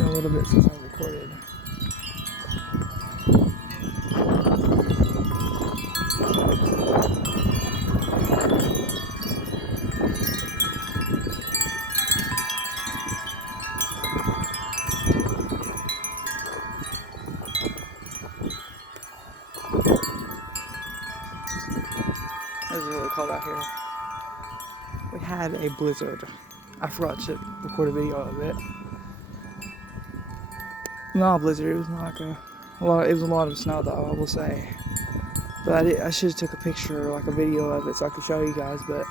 been a little bit since I recorded. It's really cold out here. We had a blizzard. I forgot to record a video of it. Not a blizzard, it was not like it was a lot of snow though, I will say. But I should have took a picture, like a video of it so I could show you guys, but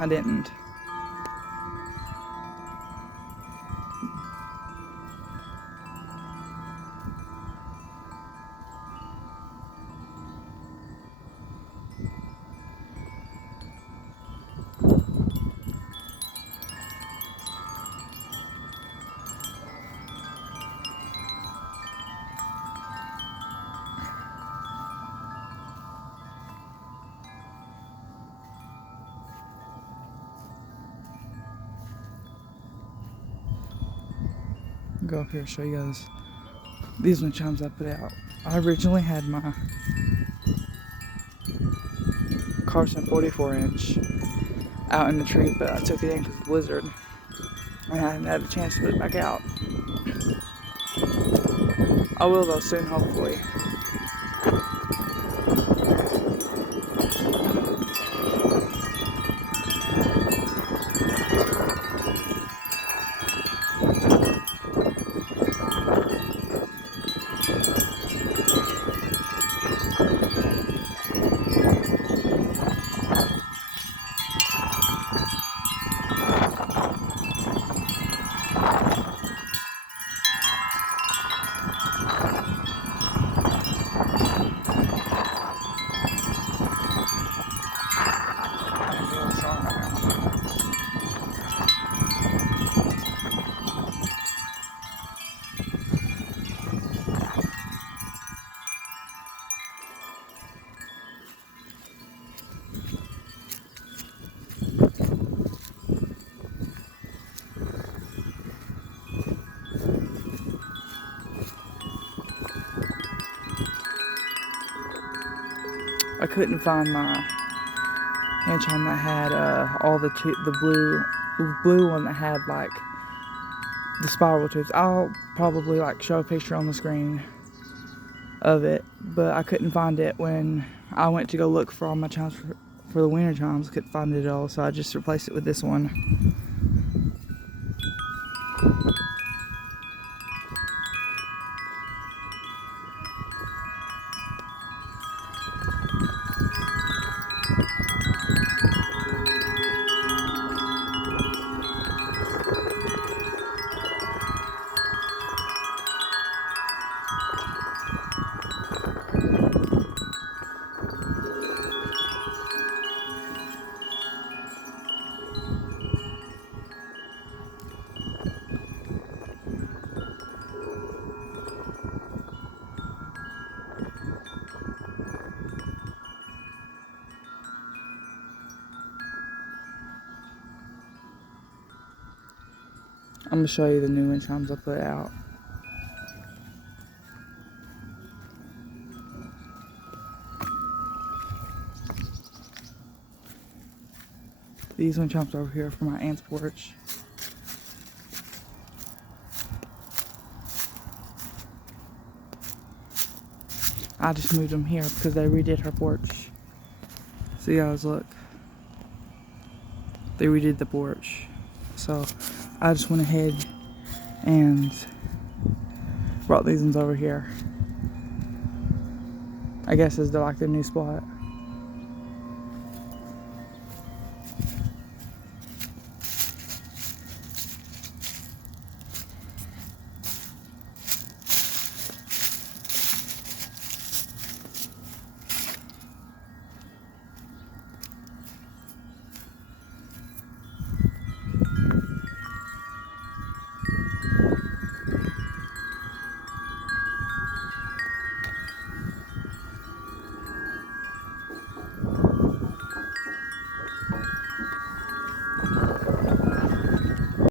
I didn't. Go up here and show you guys these wind chimes I put out. I originally had my Carson 44-inch out in the tree, but I took it in because of the blizzard, and I haven't had a chance to put it back out. I will though soon, hopefully. I couldn't find my wind chime that had all the blue one that had like the spiral tubes. I'll probably like show a picture on the screen of it, but I couldn't find it when I went to go look for all my chimes for the winter chimes. Couldn't find it at all, so I just replaced it with this one. I'm going to show you the new wind chimes I put out. These wind chimes over here for my aunt's porch. I just moved them here because they redid her porch. See guys, look. They redid the porch. So I just went ahead and brought these ones over here. I guess is like the new spot.